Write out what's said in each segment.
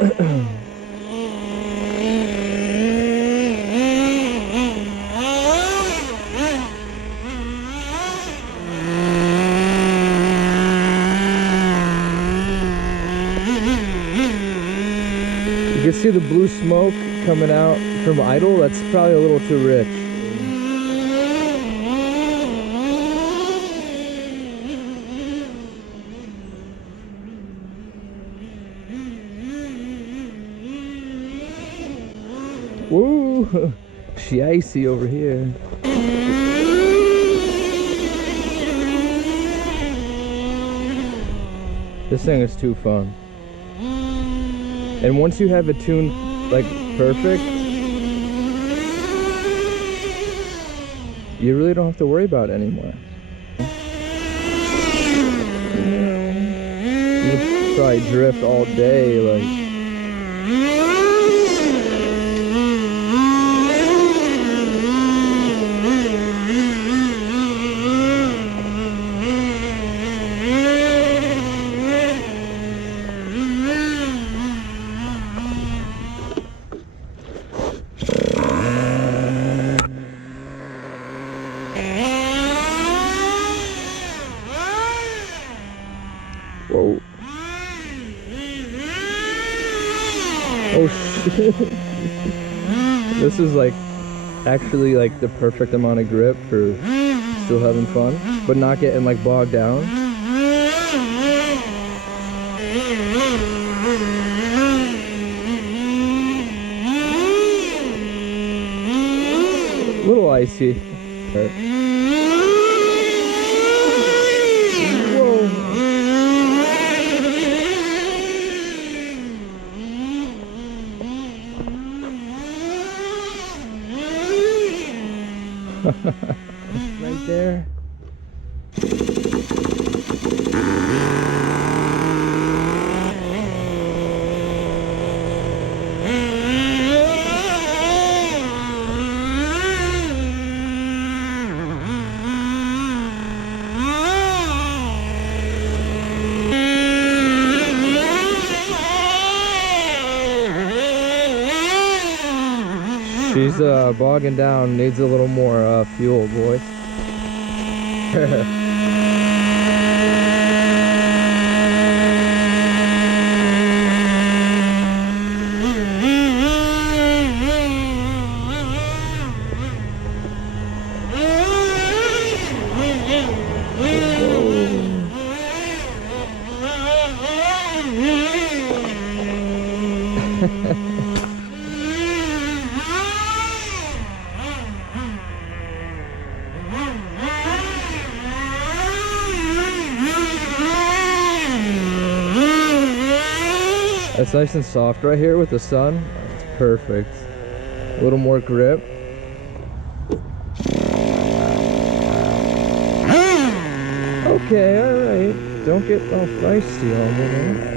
You can see the blue smoke coming out from idle. That's probably a little too rich. Woo! She icy over here. This thing is too fun. And once you have it tuned like perfect, you really don't have to worry about it anymore. You could probably drift all day, like. Whoa. Oh shit. This is like actually like the perfect amount of grip for still having fun, but not getting like bogged down. A little icy. Right there. She's bogging down, needs a little more fuel, boy. It's nice and soft right here with the sun. It's perfect. A little more grip. Okay, alright. Don't get all feisty on me, man.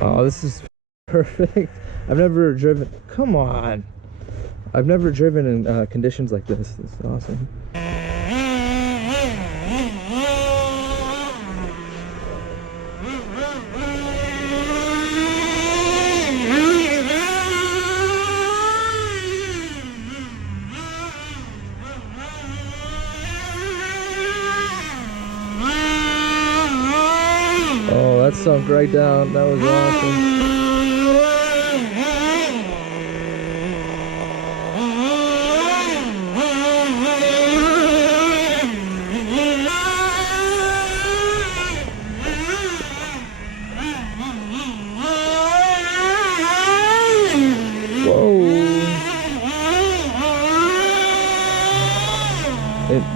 Oh, this is perfect. I've never driven. Come on. I've never driven in conditions like this. This is awesome. Oh, that sunk right down. That was awesome.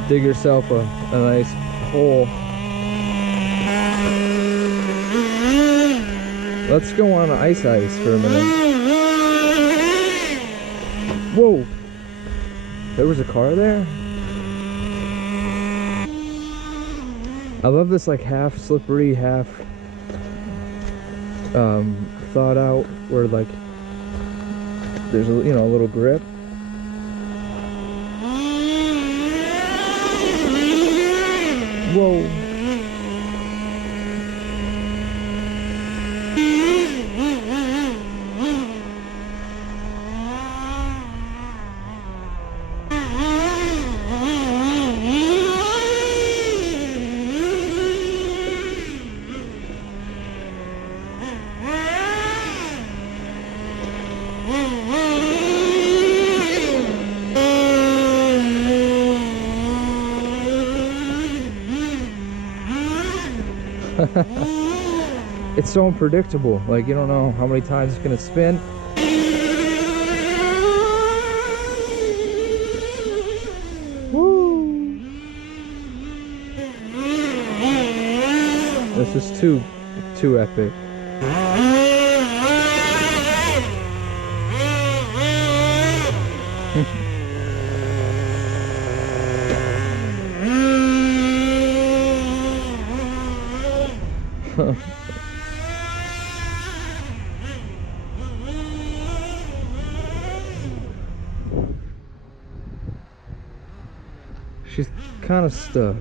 Dig yourself a nice hole. Let's go on ice for a minute. Whoa! There was a car there? I love this like half slippery, half thought out, where like there's a, you know, a little grip. Whoa. It's so unpredictable. Like, you don't know how many times it's gonna spin. Woo! This is too epic. She's kind of stuck.